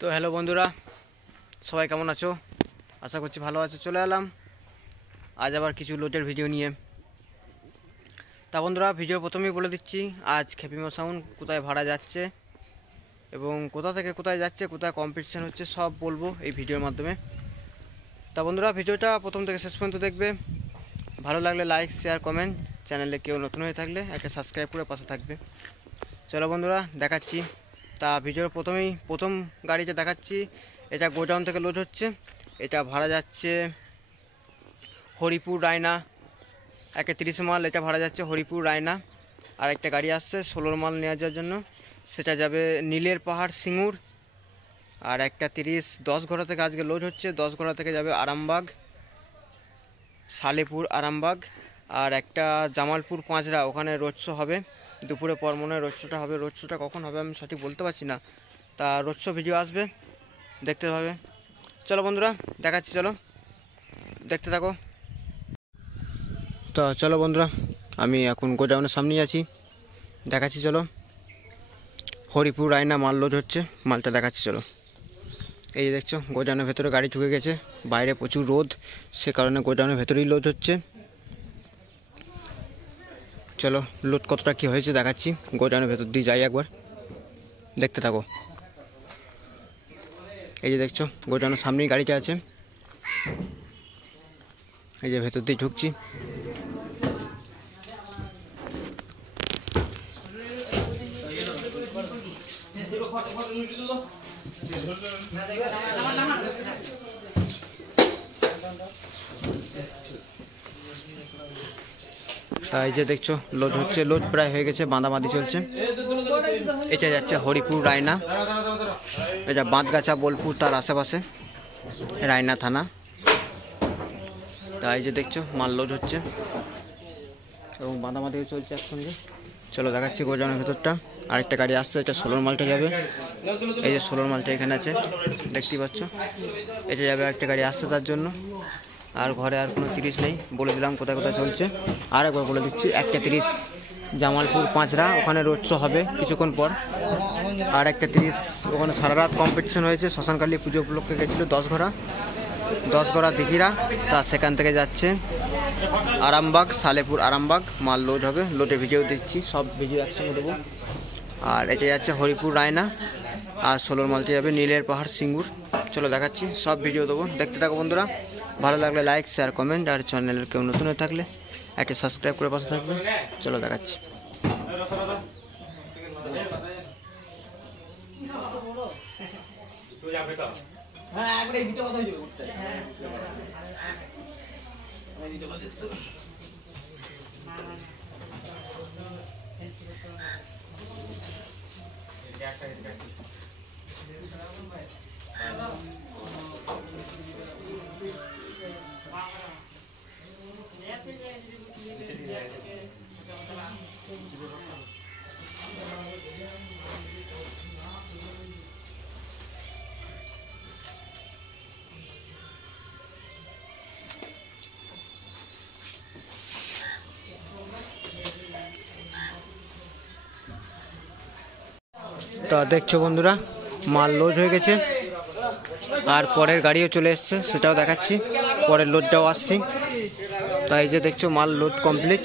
তো হ্যালো বন্ধুরা, সবাই কেমন আছো? আশা করছি ভালো আছো। চলে এলাম আজ আবার কিছু লোডের ভিডিও নিয়ে। তা বন্ধুরা, ভিডিও প্রথমেই বলে দিচ্ছি আজ খেপিমো সাউন্ড কোথায় ভাড়া যাচ্ছে এবং কোথা থেকে কোথায় যাচ্ছে, কোথায় কম্পিটিশান হচ্ছে সব বলবো এই ভিডিওর মাধ্যমে। তা বন্ধুরা, ভিডিওটা প্রথম থেকে শেষ পর্যন্ত দেখবে। ভালো লাগলে লাইক, শেয়ার, কমেন্ট। চ্যানেলে কেউ নতুন হয়ে থাকলে একটা সাবস্ক্রাইব করে পাশে থাকবে। চলো বন্ধুরা, দেখাচ্ছি। তা ভিডিওর প্রথম গাড়িটা দেখাচ্ছি। এটা গোডাউন থেকে লোড হচ্ছে। এটা ভাড়া যাচ্ছে হরিপুর রায়না। 31 মাল এটা ভাড়া যাচ্ছে হরিপুর রায়না। আর একটা গাড়ি আসছে 16 মাল নেওয়া যাওয়ার জন্য, সেটা যাবে নীলের পাহাড় সিঙ্গুর। আর একটা 10 ঘোড়া থেকে আজকে লোড হচ্ছে, 10 ঘোড়া থেকে যাবে আরামবাগ, সালেপুর আরামবাগ। আর একটা জামালপুর পাঁচরা, ওখানে রোড শো হবে দুপুরে পর, মনে হয় রোড শোটা হবে। রোড শোটা কখন হবে আমি সঠিক বলতে পারছি না। তা রোড শো ভিডিও আসবে, দেখতে হবে। চলো বন্ধুরা, দেখাচ্ছি, চলো দেখতে থাকো। তো চলো বন্ধুরা, আমি এখন গোডাউনের সামনেই আছি, দেখাচ্ছি। চলো, হরিপুর রায়না মাল লোড হচ্ছে, মালটা দেখাচ্ছি। চলো, এই যে দেখছো গোডাউনের ভেতরে গাড়ি ঢুকে গেছে। বাইরে প্রচুর রোদ, সে কারণে গোডাউনের ভেতরেই লোড হচ্ছে। চলো লোড কতটা কী হয়েছে দেখাচ্ছি। গোডাউনের ভেতর দিয়ে যাই একবার, দেখতে থাকো। এই যে দেখছো গোডাউনের সামনেই গাড়িটা আছে। এই যে ভেতর দিয়ে ঢুকছি। এই যে দেখছো লোড হচ্ছে, লোড প্রায় হয়ে গেছে, বাঁধাবাঁধি চলছে। এটা যাচ্ছে হরিপুর রায়না, এটা বাঁধগাছা বোলপুর তার আশেপাশে রায়না থানা। এই যে দেখছো মাল লোড হচ্ছে এবং বাঁধাবাঁধিও চলছে একসঙ্গে। চলো দেখাচ্ছি গোডাউনের ভেতরটা। আরেকটা গাড়ি আসছে, এটা 16 মালটা যাবে। এই যে 16 মালটা এখানে আছে, দেখতেই পাচ্ছ। এটা যাবে, আরেকটা গাড়ি আসছে তার জন্য। আর ঘরে আর কোনো 30 নেই, বলে দিলাম কোথায় কোথায় চলছে। আর একবার বলে দিচ্ছি, একটা 30 জামালপুর পাঁচরা, ওখানে রোড শো হবে কিছুক্ষণ পর। আর একটা 30 ওখানে সারা রাত কম্পিটিশন হয়েছে, শ্মশানকালী পুজো উপলক্ষে গেছিলো 10 ঘোড়া দিঘিরা। তা সেখান থেকে যাচ্ছে আরামবাগ, সালেপুর আরামবাগ, মাল লোড হবে। লোডে ভিডিও দিচ্ছি, সব ভিডিও একসঙ্গে দেবো। আর এটা যাচ্ছে হরিপুর রায়না, আর 16 মালটি যাবে নীলের পাহাড় সিঙ্গুর। চলো দেখাচ্ছি, সব ভিডিও দেবো, দেখতে থাকো বন্ধুরা। ভালো লাগলে লাইক, শেয়ার, কমেন্ট। আর চ্যানেলের কেউ নতুন হয়ে থাকলে একটা সাবস্ক্রাইব করে পাশে থাকবে। চলো দেখাচ্ছি। তা দেখছো বন্ধুরা, মাল লোড হয়ে গেছে আর পরের গাড়িও চলে এসছে, সেটাও দেখাচ্ছি। পরের লোডটাও আসছি। তাই যে দেখছো মাল লোড কমপ্লিট।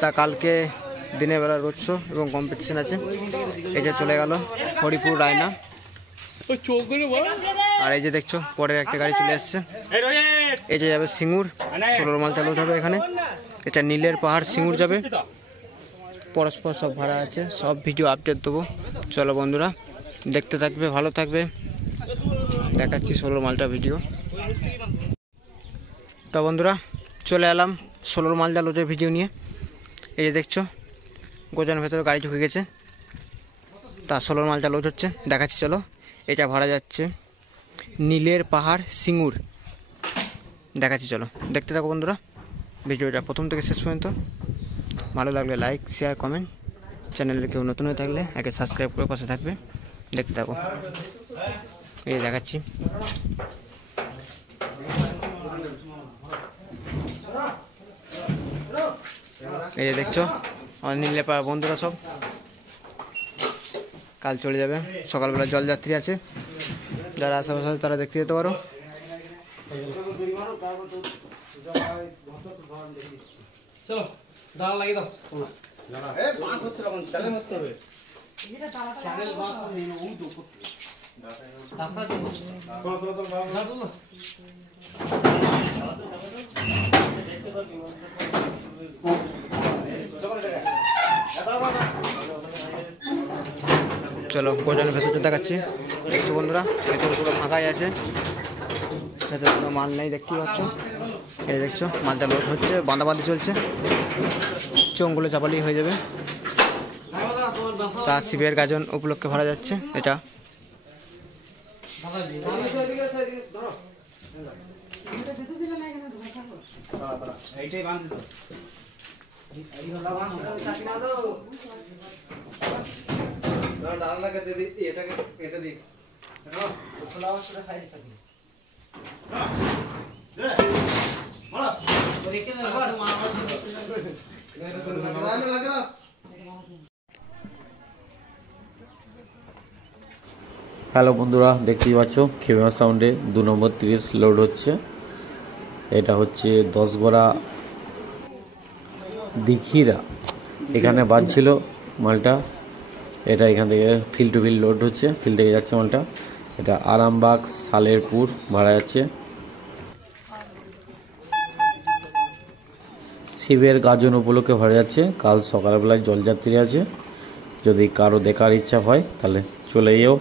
তা কালকে দিনের বেলা রোড শো এবং কম্পিটিশন আছে। এটা চলে গেল হরিপুর রায়না। আর এই যে দেখছো পরের একটা গাড়ি চলে এসছে, এটা যাবে সিঙ্গুর। 16 মালটা লোড হবে এখানে। এটা নীলের পাহাড় সিঙ্গুর যাবে। পরস্পর সব ভাড়া আছে, সব ভিডিও আপডেট দেবো। চলো বন্ধুরা, দেখতে থাকবে, ভালো থাকবে। দেখাচ্ছি 16 মালটা ভিডিও। তো বন্ধুরা, চলে এলাম 16 মালটা লোডের ভিডিও নিয়ে। এই যে দেখছো গোডাউনের ভেতরে গাড়ি ঢুকে গেছে। তা 16 মালটা লোড হচ্ছে, দেখাচ্ছি। চলো, এটা ভাড়া যাচ্ছে নীলের পাহাড় সিঙ্গুর, দেখাচ্ছি। চলো দেখতে থাকো বন্ধুরা ভিডিওটা প্রথম থেকে শেষ পর্যন্ত। ভালো লাগলে লাইক, শেয়ার, কমেন্ট। চ্যানেলে কেউ নতুন হয়ে থাকলে একে সাবস্ক্রাইব করে পাশে থাকবে, দেখতে থাকো। এই দেখাচ্ছি। এই যে দেখছো নীলের পাহাড় বন্ধুরা সব। কাল চলে যাবে। সকালবেলা জলযাত্রী আছে, যারা আশেপাশে তারা দেখতে যেতে পারো। চলো দাঁড়া লাগিয়ে দাও। চলো গোজানের ভেতরটা দেখাচ্ছি। দেখছো বন্ধুরা, ভেতর পুরো ফাঁকাই আছে, ভেতর কোনো মাল নেই দেখতেই পাচ্ছ। এই দেখছো মালটা লোড হচ্ছে, বাঁধাবাঁধি চলছে, চোঙগুলো চাপালি হয়ে যাবে। তা শিবের গাজন উপলক্ষে ভরা যাচ্ছে এটা। হ্যালো বন্ধুরা, দেখতেই পাচ্ছ খেমা সাউন্ডে 2 নম্বর 30 লোড হচ্ছে। এটা হচ্ছে 10 গড়া দীঘিরা, এখানে বাজছিল মালটা। এটা এখান থেকে ফিল্ড টু ফিল্ড লোড হচ্ছে, ফিল্ড থেকে যাচ্ছে মালটা। এটা আরামবাগ সালেরপুর ভাড়া যাচ্ছে। শিবের গাজন উপলক্ষে ভরা যাচ্ছে। কাল সকালবেলায় জলযাত্রী আছে, যদি কারো দেখার ইচ্ছা হয় তাহলে চলে যেও।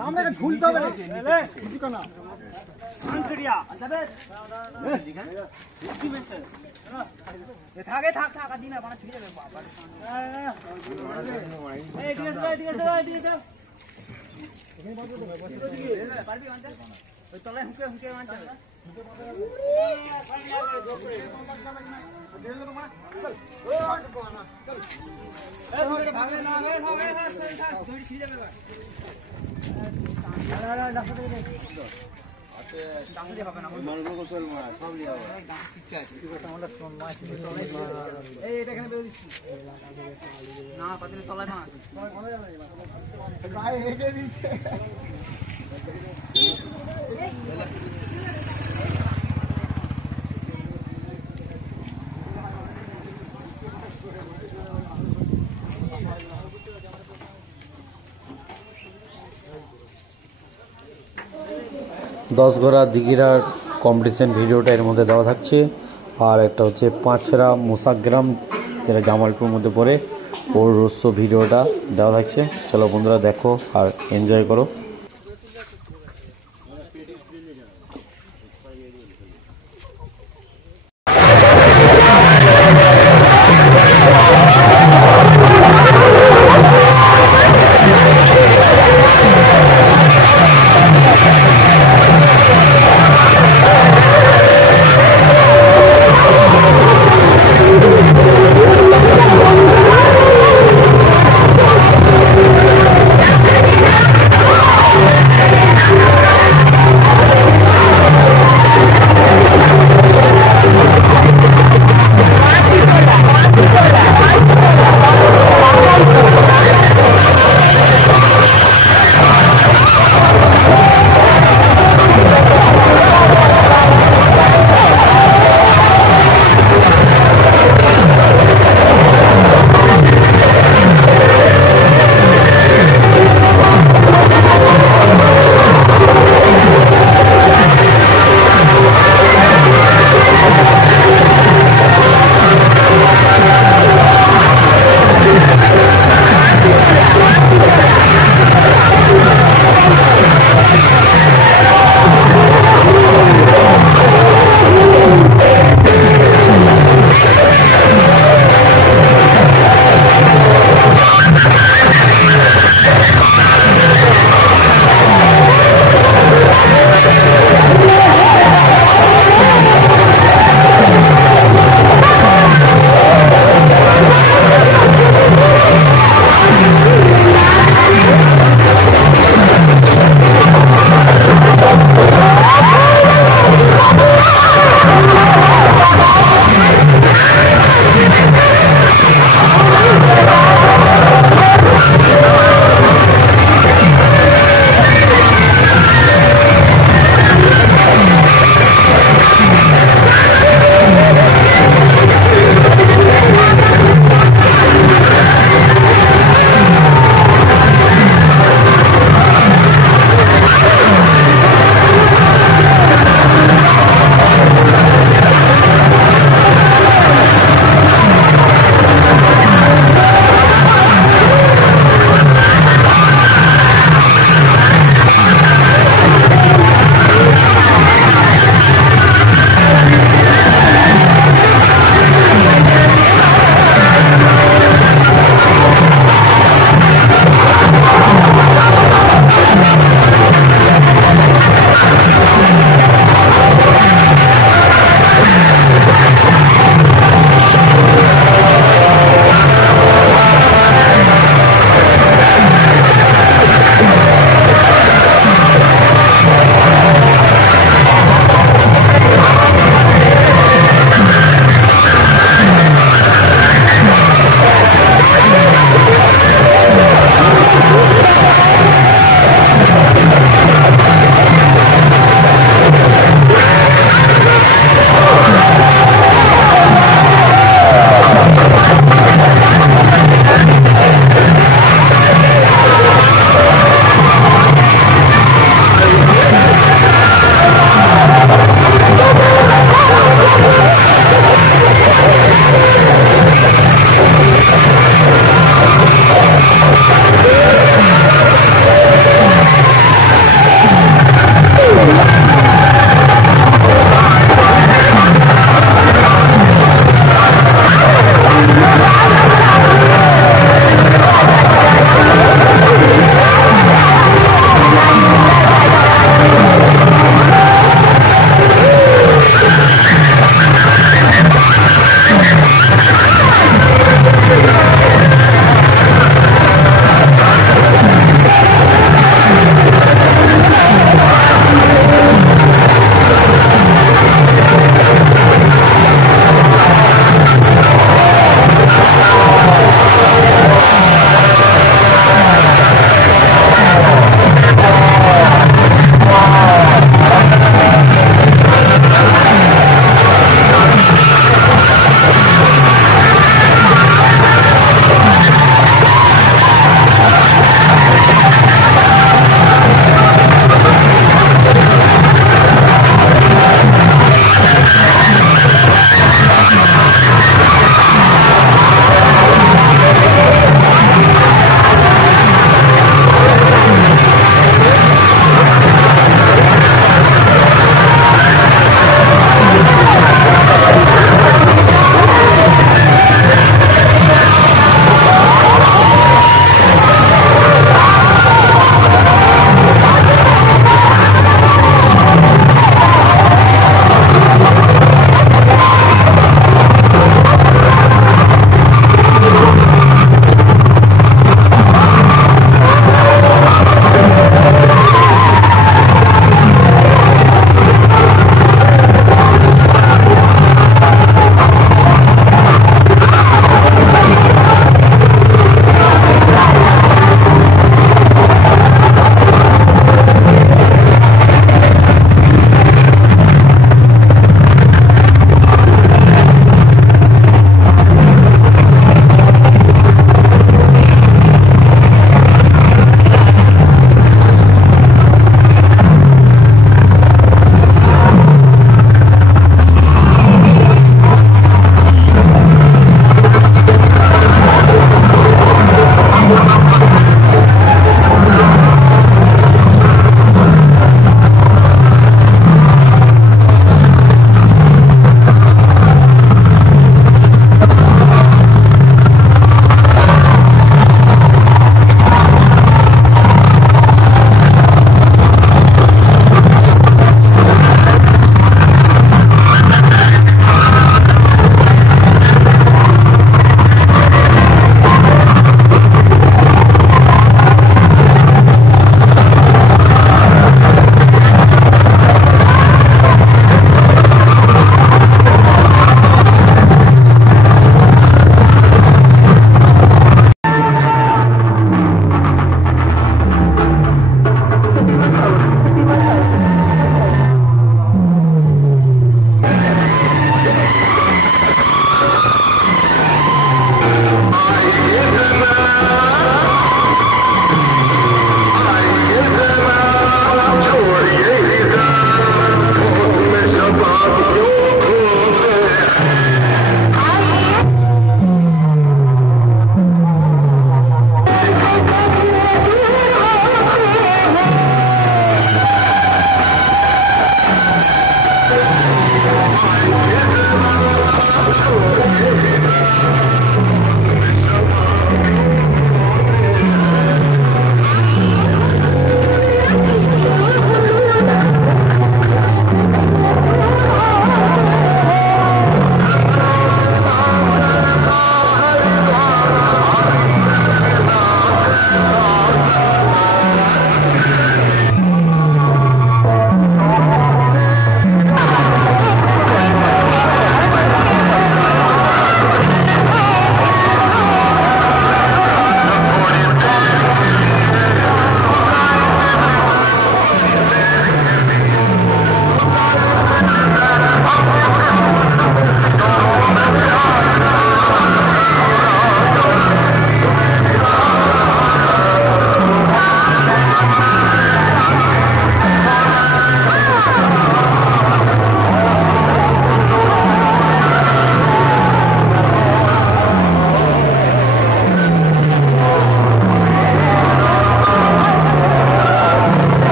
सामने का झूलता है ना थाके थाक थाक दिन बना छिड़े बाबा ए डीएस पारबी आनते ওই তলায় হুকে হুকে মানতে ভাগে না ভাগে ভাগে দড়ি ছিড়ে যাবে না পাতিলে তলায় না 10 গড়া দিঘিরার কম্পিটিশন ভিডিওটা এর মধ্যে দেওয়া থাকছে। আর একটা হচ্ছে পাঁচরা মোসাগ্রাম, যেটা জামালপুর মধ্যে পড়ে, ওর রস্য ভিডিওটা দেওয়া থাকছে। চলো বন্ধুরা দেখো আর এনজয় করো।